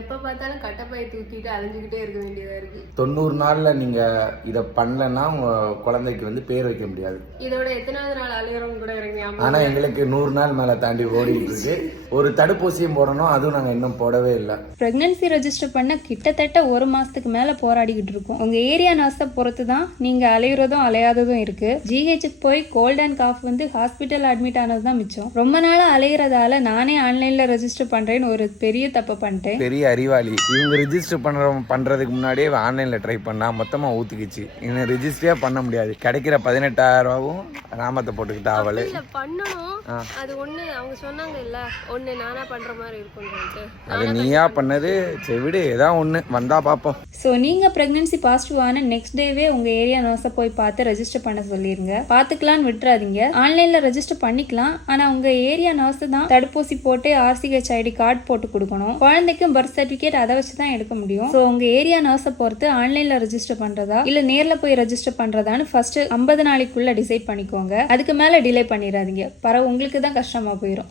எப்ப பார்த்தாலும் கட்டப்பையை தூக்கிட்டு அலைஞ்சுக்கிட்டே இருக்க வேண்டியதா இருக்கு. 90 நாள்ல நீங்க இத பண்ணலன்னா உங்க குழந்தைக்கு வந்து பேர் வைக்க முடியாது. இதோட எத்தனாவது நாள் அலையறோம் கூட இறங்கி. ஆனா எங்களுக்கு 100 நாள் மேல தாண்டி ஓடிட்டு இருக்கு. ஒரு தடுப்பூசியும் போடணும், அதுவும் நாங்க இன்னும் போடவே இல்லை. பிரெக்னன்சி ரெஜிஸ்டர் பண்ண கிட்டத்தட்ட 1 மாசத்துக்கு மேல போராடிக்கிட்டு இருக்கோம். உங்க ஏரியா நர்ஸை பொறுத்து தான் நீங்க அலையுறதும் அலையாததும் இருக்கு. ஜிஹெச்சுக்கு போய் கோல்ட் அண்ட் காஃப் வந்து ஹாஸ்பிட்டல் அட்மிட் ஆனது தான் மிச்சம். ரொம்ப நாளா அலையறதால நானே ஆன்லைன்ல ரெஜிஸ்டர் பண்றேன்னு ஒரு பெரிய தப்பு பண்ணிட்டேன். பெரிய அறிவாளி இவங்க ரிஜிஸ்டர் பண்றதுக்கு முன்னாடியே ஆன்லைன்ல ட்ரை பண்ணா மொத்தமா ஊத்துக்கிச்சு. இன்னும் ரிஜிஸ்டரே பண்ண முடியாது. கிடைக்கிற 18,000 ரூபாவும் ராமத்தை போட்டுக்கிட்டா அவளு பண்ணணும். அது ஒண்ணு அவங்க சொன்னாங்க இல்ல, ஒண்ணு நானா பண்ற மாதிரி இருக்கும் சொல்லிட்டு. அது நீயா பண்ணது. சரி விடு, ஏதாவது ஒண்ணு வந்தா பாப்போம். ஸோ நீங்க பிரெக்னன்சி பாசிட்டிவ் ஆன நெக்ஸ்ட் டேவே உங்க ஏரியா நர்ஸை போய் பார்த்து ரெஜிஸ்டர் பண்ண சொல்லிருங்க. பார்த்துக்கலான்னு விட்டுறாதீங்க. ஆன்லைன்ல ரெஜிஸ்டர் பண்ணிக்கலாம். ஆனா உங்க ஏரியா நர்ஸ் தான் தடுப்பூசி போட்டு RCH ID கார்டு போட்டு கொடுக்கணும். குழந்தைக்கும் பர்த் சர்டிபிகேட் அதை வச்சு தான் எடுக்க முடியும். ஸோ உங்க ஏரியா நர்ஸை பொறுத்து ஆன்லைன்ல ரெஜிஸ்டர் பண்றதா இல்ல நேர்ல போய் ரெஜிஸ்டர் பண்றதான்னு ஃபர்ஸ்ட் 50 நாளைக்குள்ள டிசைட் பண்ணிக்கோங்க. அதுக்கு மேல டிலே பண்ணிடாதீங்க. பரவ உங்களுக்கு தான் கஷ்டமா போயிடும்.